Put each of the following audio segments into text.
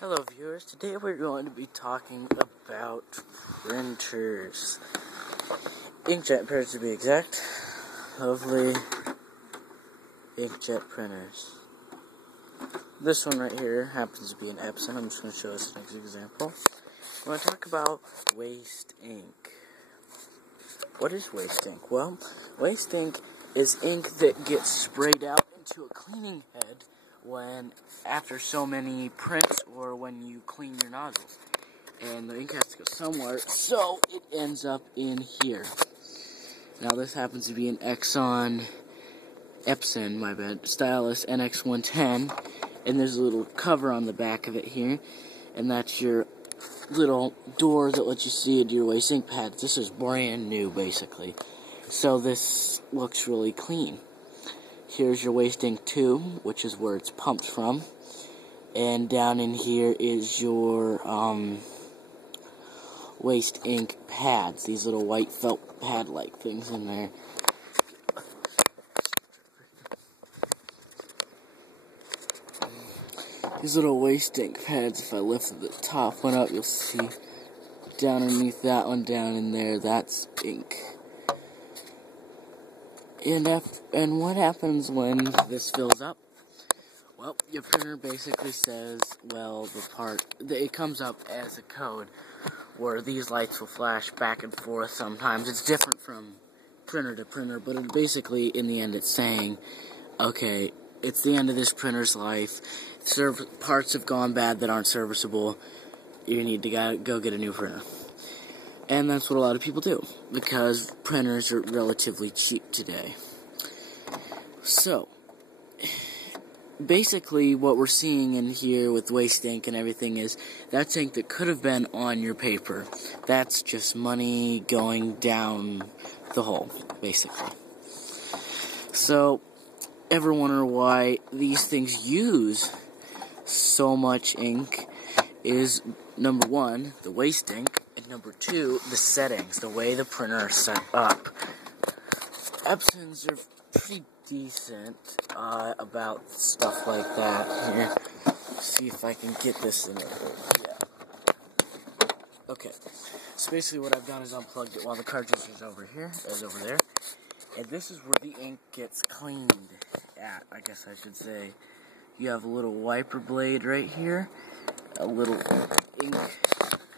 Hello viewers, today we're going to be talking about printers. Inkjet printers to be exact. Lovely inkjet printers. This one right here happens to be an Epson. I'm just going to show us an example. We're going to talk about waste ink. What is waste ink? Well, waste ink is ink that gets sprayed out into a cleaning head after so many prints or when you clean your nozzles. And the ink has to go somewhere, so it ends up in here. Now this happens to be an Epson stylus NX110, and there's a little cover on the back of it here, and that's your little door that lets you see into your waste ink pads. This is brand new, basically. So this looks really clean. Here's your waste ink tube, which is where it's pumped from. And down in here is your waste ink pads. These little white felt pad-like things in there. These little waste ink pads, if I lift the top one up, you'll see down underneath that one, down in there, that's ink. And what happens when this fills up? Well, your printer basically says, well, it comes up as a code where these lights will flash back and forth sometimes. It's different from printer to printer, but basically, in the end, it's saying, okay, it's the end of this printer's life. Parts have gone bad that aren't serviceable. You need to go get a new printer. And that's what a lot of people do, because printers are relatively cheap today. So, basically what we're seeing in here with waste ink and everything is, that's ink that could have been on your paper. That's just money going down the hole, basically. So, ever wonder why these things use so much ink is, number one, the waste ink, and number two, the settings, the way the printer is set up. Epsons are pretty decent about stuff like that. Here, see if I can get this in there. Yeah. Okay. So basically what I've done is unplugged it while the cartridge is over there. And this is where the ink gets cleaned at, I guess I should say. You have a little wiper blade right here, a little ink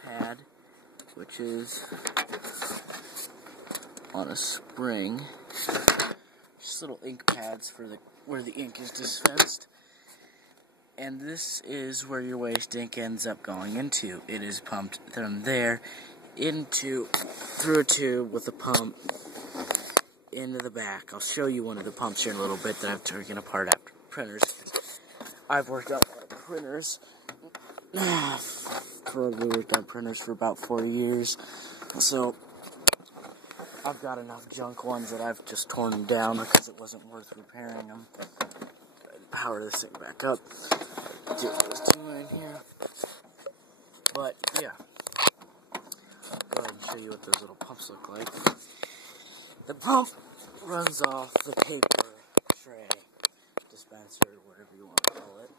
pad, which is on a spring. Just little ink pads for where the ink is dispensed. And this is where your waste ink ends up going into. It is pumped from there through a tube with a pump into the back. I'll show you one of the pumps here in a little bit that I've taken apart after printers. I've worked on printers. Probably worked on printers for about 4 years. So I've got enough junk ones that I've just torn them down because it wasn't worth repairing them. Power this thing back up. Do what I was doing here. But yeah, I'll go ahead and show you what those little pumps look like. The pump runs off the paper tray, dispenser, whatever you want to call it.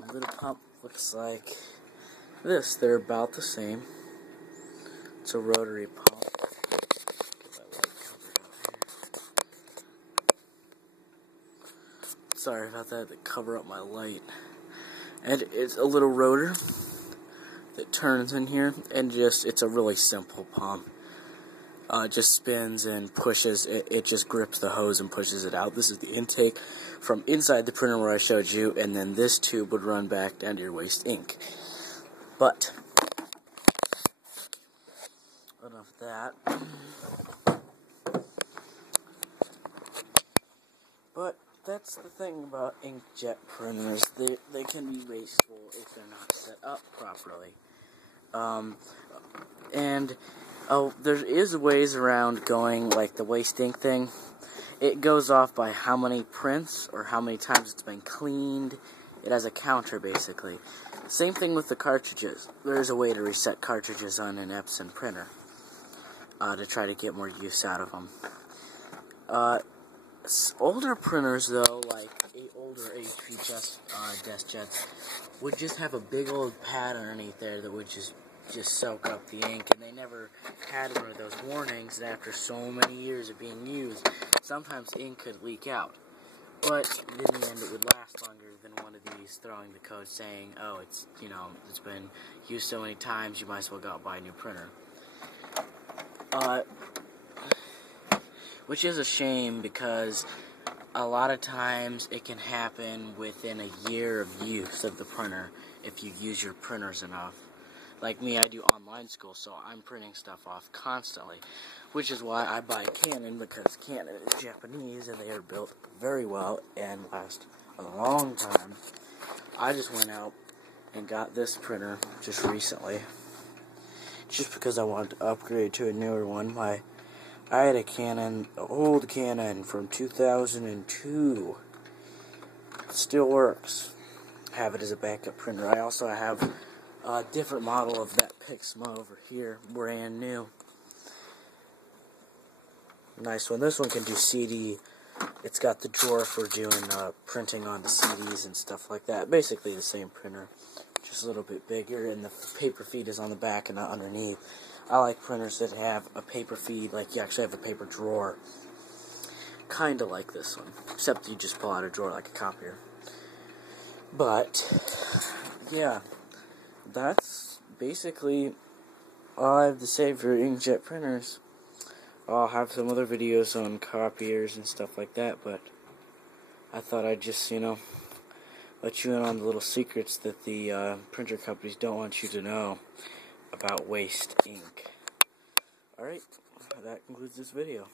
And the little pump looks like this. They're about the same. It's a rotary pump. Sorry about that, to cover up my light. And it's a little rotor that turns in here, and it's a really simple pump. It just spins and pushes, it just grips the hose and pushes it out. This is the intake from inside the printer where I showed you, and then this tube would run back down to your waste ink. But enough of that. But that's the thing about inkjet printers. They can be wasteful if they're not set up properly. There is ways around going, like the waste ink thing. It goes off by how many prints or how many times it's been cleaned. It has a counter, basically. Same thing with the cartridges. There's a way to reset cartridges on an Epson printer to try to get more use out of them. Older printers, though, like older HP desk jets, would just have a big old pad underneath there that would just soak up the ink, and they never had one of those warnings that after so many years of being used, sometimes ink could leak out. But in the end, it would last longer than one of these throwing the code saying, oh, it's been used so many times, you might as well go out and buy a new printer. Which is a shame, because a lot of times it can happen within a year of use of the printer if you use your printers enough. Like me, I do online school, so I'm printing stuff off constantly, which is why I buy Canon, because Canon is Japanese and they are built very well and last a long time. I just went out and got this printer just recently, just because I wanted to upgrade to a newer one. I had a Canon, an old Canon from 2002. It still works. I have it as a backup printer. I also have a different model of that Pixma over here, brand new. Nice one. This one can do CD. It's got the drawer for doing printing onto CDs and stuff like that. Basically the same printer, just a little bit bigger, and the paper feed is on the back and not underneath. I like printers that have a paper feed, like you actually have a paper drawer. Kinda like this one, except you just pull out a drawer like a copier. But, yeah, that's basically all I have to say for inkjet printers. I'll have some other videos on copiers and stuff like that, but I thought I'd just, let you in on the little secrets that the printer companies don't want you to know about waste ink. Alright, that concludes this video.